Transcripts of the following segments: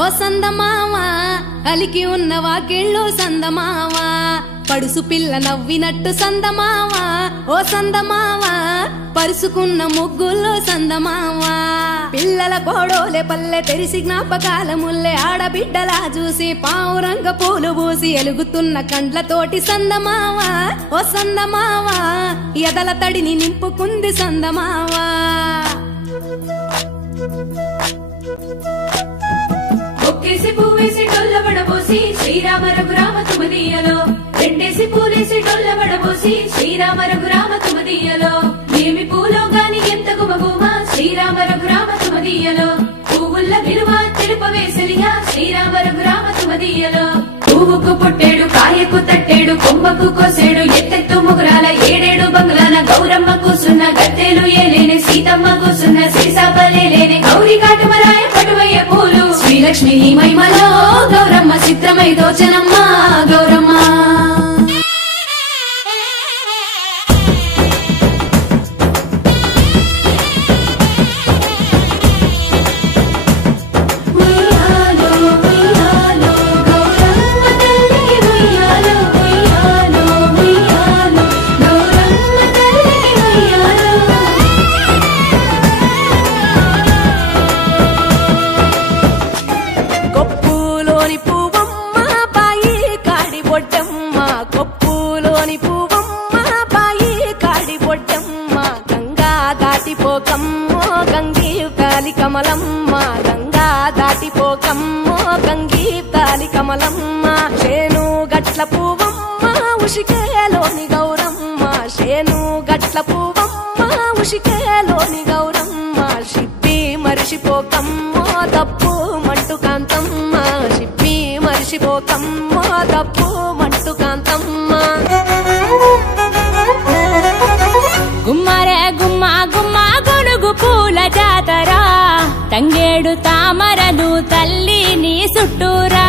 ఓ సందమావా అలికి ఉన్న వాకిళ్ళు సందమావా పడుసు పిల్ల నవ్వినట్టు సందమావా ఓ సందమావా పరుసుకున్న ముగ్గుల్లో సందమావా పిల్లల కోడోలే పల్లె తెరిసి జ్ఞాపకాల ముల్లె ఆడబిడ్డలా చూసి పావురంగ పూలు పూసి ఎలుగుతున్న కండ్లతోటి సందమావా ఓ సందమావా ఎదల తడిని నింపుకుంది సందమావా ఒక్కేసి పువ్వేసి డొల్ల వడబోసి శ్రీరామ రఘురామ తుమదీయలో రెండేసి పూలేసి డొల్ల వడబోసి శ్రీరామ రఘురామ తుమదీయలో ఏమి పూలో గాని ఎంత గుమగుమ శ్రీరామ రఘురామ తుమదీయలో పువ్వుల్ల విలువ తెలుపవేసలిగా శ్రీరామ రఘురామ తుమదీయలో పువ్వుకు పుట్టేడు కాయకు తట్టేడు కొమ్మకు కోసేడు ఎత్తెత్తు ముగురాల ఏడేడు బంగ్లాల గౌరమ్మ కూసున్న గద్దెలు ఏలేని సీతమ్మ కూసున్న సీసాపలేని గౌరీ కాటుమరాయ పటువయ్య పూలు శ్రీలక్ష్మి మహిమలో గౌరమ్మ చిత్రమై దోచనమ్మ గౌరమ్మ కమలమ్మ గంగా దాటిపోకమ్మో గంగీ తాలి కమలమ్మ శేను గట్ల పువ్వమ్మ ఉషికేలోని గౌరమ్మ శేను గట్ల పువ్వమ్మ ఉషికేలోని గౌరమ్మ షిప్పి మరిషిపోకమ్మో దప్పు మంటు కాంతమ్మ షిప్పి మరిషిపోకమ్మో దప్పు మంటు కాంతమ్మ గుమ్మరే గుమ్మ గుమ్మ గొనుగు పూల జాతర తంగేడు తామరలు తల్లి నీ చుట్టూరా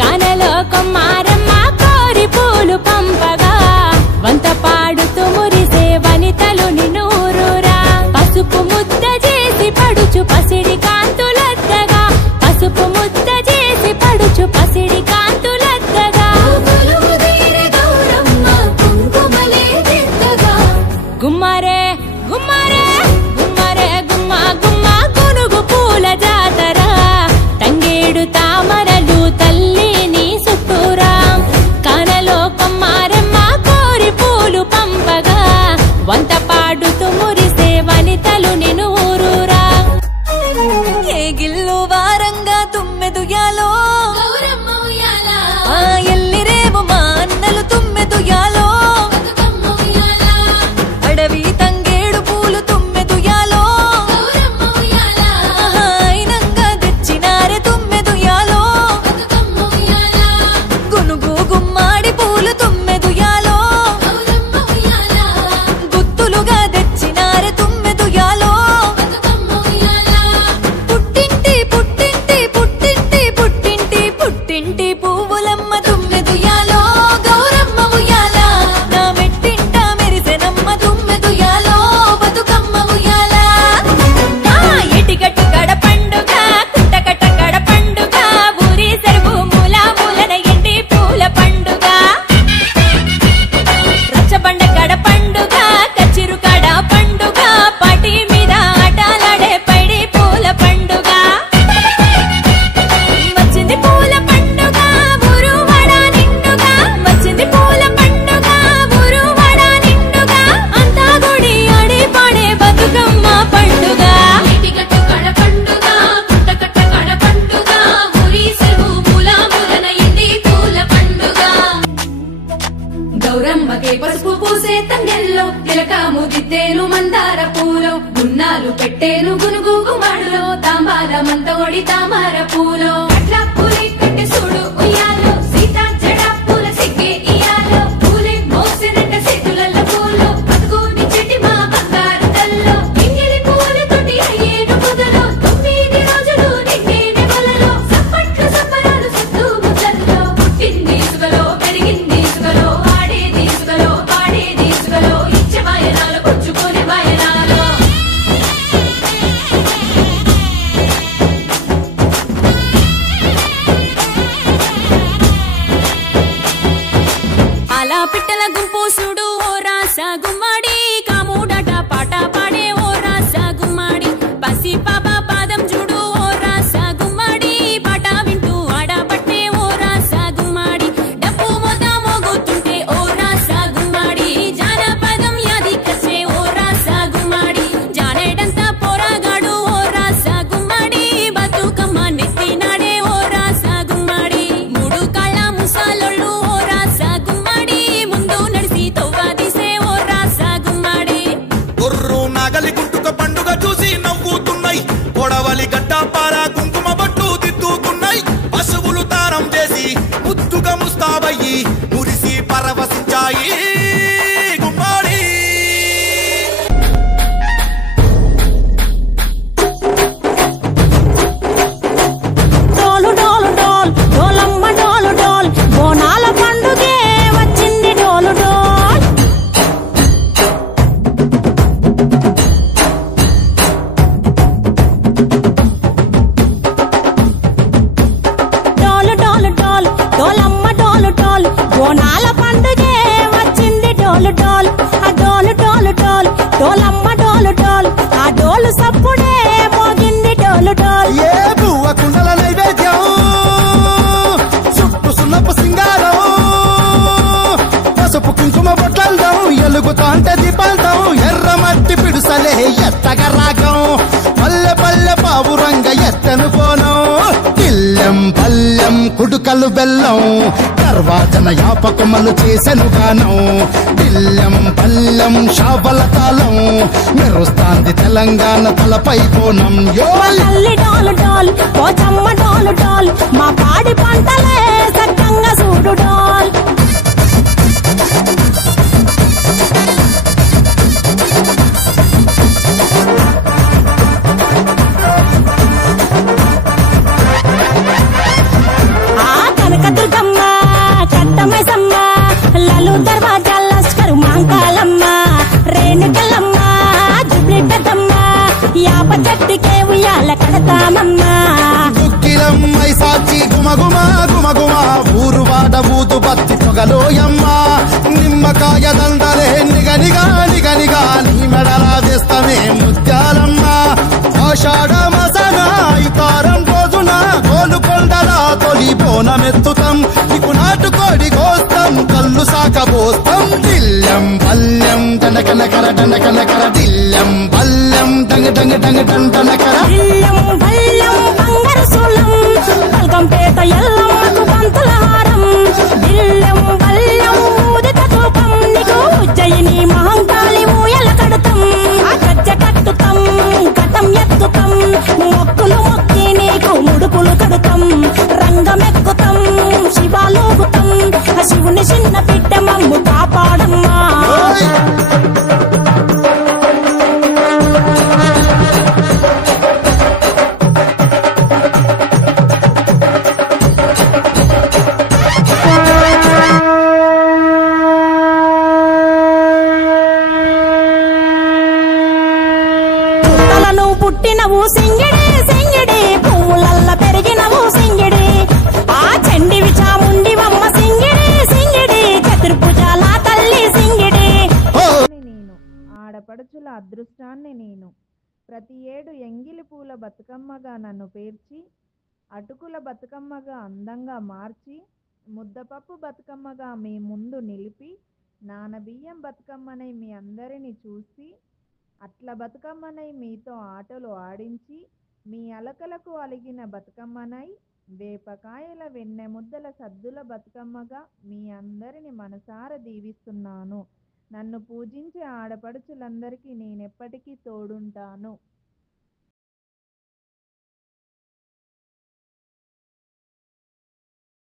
కానలో కొమ్మారమ్మ కోరి పూలు పంపగా వంత పాడుతూ మురిసే వనితలు నిన్నూరురా పసుపు ముద్ద చేసి పడుచు పసిడి కాంతులద్దగా పసుపు ముద్ద చేసి పడుచు పసిడి కాంతులద్దగా గుమ్మరే గుమ్మరే గుమ్మరే గుమ్మ గుమ్మ గునుగు పూల జాతర తంగేడు తామరలు తల్లి నీ చుట్టూరా కానలో కొమ్మారమ్మ కోరి పూలు పంపగా వంత పాడుతూ మురిసే వనితలు నిన్ను ఊరూరా ఏ గిల్లు వారంగా తుమ్మెదుయాలో ఎల్లిరేవు మా అన్నలు తుమ్మెదుయాలో అడవి తంగేడు పూలు తుమ్మెదుయాలో అయినంగా తెచ్చినారే తుమ్మెదుయాలో గునుగు గుమ్మాడి పూలు తుమ్మెదుయాలో గుత్తులుగా తెచ్చినారే తుమ్మెదుయాలో పుట్టింటి పుట్టింటి పుట్టింటి పుట్టింటి పుట్టింటి పువ్వులమ్మ తుమ్మెదుయాలో గౌరమ్మ ఉయ్యాల నా మెట్టింట మెరిసెనమ్మ తుమ్మెదుయాలో బతుకమ్మ ఉయ్యాల ఎటిగట్టు గడ పండుగ కుట్టకట్ట గడ పండుగ ఊరి సెరువు మూల మూలన ఎండి పూల పండుగ రచ్చబండ గడ పండుగ కచ్చిరు గడ పండుగ పాటి మీద ఆటలాడే పైడి పూల పండుగ వచ్చింది పూల పండుగ ఊరు వడ నిండుగా వచ్చింది పూల పండుగ ఊరు వడ నిండుగా అంతా గుడి ఆడి పాడే బతుకమ్మ పండుగ ఇటిగట్టు గడ పండుగ కుట్టకట్ట గడ పండుగ ఊరి సెరువు మూల మూలన ఎండి పూల పండుగ గౌరమ్మకే పసుపు పూసే తంగెల్లో తిలకాము దిద్దేను మందార పూలో గున్నాలు పెట్టేను గునుగు గుమాడులో తాంబాల మంత ఒడి తామర పూలో అట్లా పూలే కట్టె చూడు ఉయ్యాలో సీతా జడ పూల సిగ్గే ఇయాలో పూలే మోసినట్ట చేతులలో పూలో బతుకుని చెట్టి మా బంగారు తల్లో ఇంగిలి పూలతోటి అయ్యేను పొదలో 9 రోజులు నిండేనే వలలో సప్పట్లు సప్పరాలు సత్తు ముద్దల్లో పుట్టింది సుగలో పెరిగింది సుగలో ఆడేది సుగలో పాడేది సుగలో ఇచ్చే వాయనాలు పుచ్చుకునే వాయనాలు మురిసిపోయి మురిసి పరవశించాయి గుమ్మాడి డోలు డోలు డోల్ డోలమ్మ డోలు డోల్ బోనాల పండుగే వచ్చింది డోలు డోల్ డోలు డోలు డోల్ డోలమ్మ డోలు డోల్ బోనాల పండుగే వచ్చింది డోలు డోల్ ఆ డోలు డోలు డోల్ డోలమ్మ డోలు డోల్ ఆ డోలు సప్పుడే మోగింది డోలు డోల్ ఏ బువ్వ కుండల నైవేద్యం సుప్పు సున్నపు సింగారం పసుపు కుంకుమ బొట్లందం ఎలుగుతాంటే దీపాంతం ఎర్ర మట్టి పిడుసలే ఎత్తగ రాగం పల్లె పల్లె పావురంగ ఎత్తను పోనం కిల్లెం పల్లెం కుడుకలు బెల్లం తర్వాతన యాపకుమలు చేసెను గానం దిల్లెం పల్లెం షాబల తాళం మెరుస్తాంది తెలంగాణ తలపై కోణం యో తల్లి డోలు డోల్ పోచమ్మ డోలు డోల్ మా పాడి పంటలే సక్కంగా చూడు డోల్ ఆ కనకదుర్గమ్మ కట్టమైసమ్మ లలు దర్వాజా లస్కరు మాంకాలమ్మ రేణుకలమ్మ జుబ్లి పెద్దమ్మ యాప చెట్టుకే ఉయ్యాల కడతామమ్మా దుక్కిలం మైసాచి గుమగుమ గుమగుమ ఊరు వాడ ఊదు బత్తి పొగలోయమ్మ నిమ్మకాయ దండలే నిగనిగా నిగనిగా నీ మెడలా వేస్తమే ముత్యాలమ్మ ఆషాఢ మసన ఇతారం రోజున గోలుకొండల తొలి బోనమెత్తుతాం నీకు నాటుకోడి కోస్తాం కళ్ళు సాకబోస్తాం దిల్లెం పల్లెం దండకనకర దండకనకర దిల్లెం పల్లెం డంగ డంగ డంగ డండనకర ఇల్లం బల్లం బంగారు సూలం పల్కంపేట ఎల్లమ్మకు పంతుల హారం ఇల్లం బల్లం ఊదిత ధూపం నీకు ఉజ్జయిని మహంకాళి ఊయల కడతాం ఆ గజ్జ కట్టుతాం కటం ఎత్తుతాం మొక్కులు మొక్కి నీకు ముడుపులు కడుతాం రంగమెక్కుతాం శివాలోగుతాం ఆ శివుని చిన్న బిడ్డ మమ్ము కాపాడమ్మా పుట్టలను పుట్టినవు సింగిడి సింగిడి పువ్వులల్ల పెరిగినవు సింగిడి ఆ చండివి చాముండివమ్మ సింగిడి సింగిడి చతుర్భుజాల తల్లి సింగిడి నేను ఆడపడుచుల అదృష్టాన్ని నేను ప్రతి ఏడు ఎంగిలి పూల బతుకమ్మగా నన్ను పేర్చి అటుకుల బతుకమ్మగా అందంగా మార్చి ముద్దపప్పు బతుకమ్మగా మీ ముందు నిలిపి నానబియ్యం బతుకమ్మనై మీ అందరిని చూసి అట్ల బతుకమ్మనై మీతో ఆటలు ఆడించి మీ అలకలకు అలిగిన బతుకమ్మనై వేపకాయల వెన్నె ముద్దల సద్దుల బతుకమ్మగా మీ అందరిని మనసార దీవిస్తున్నాను. నన్ను పూజించే ఆడపడుచులందరికీ నేనెప్పటికీ తోడుంటాను.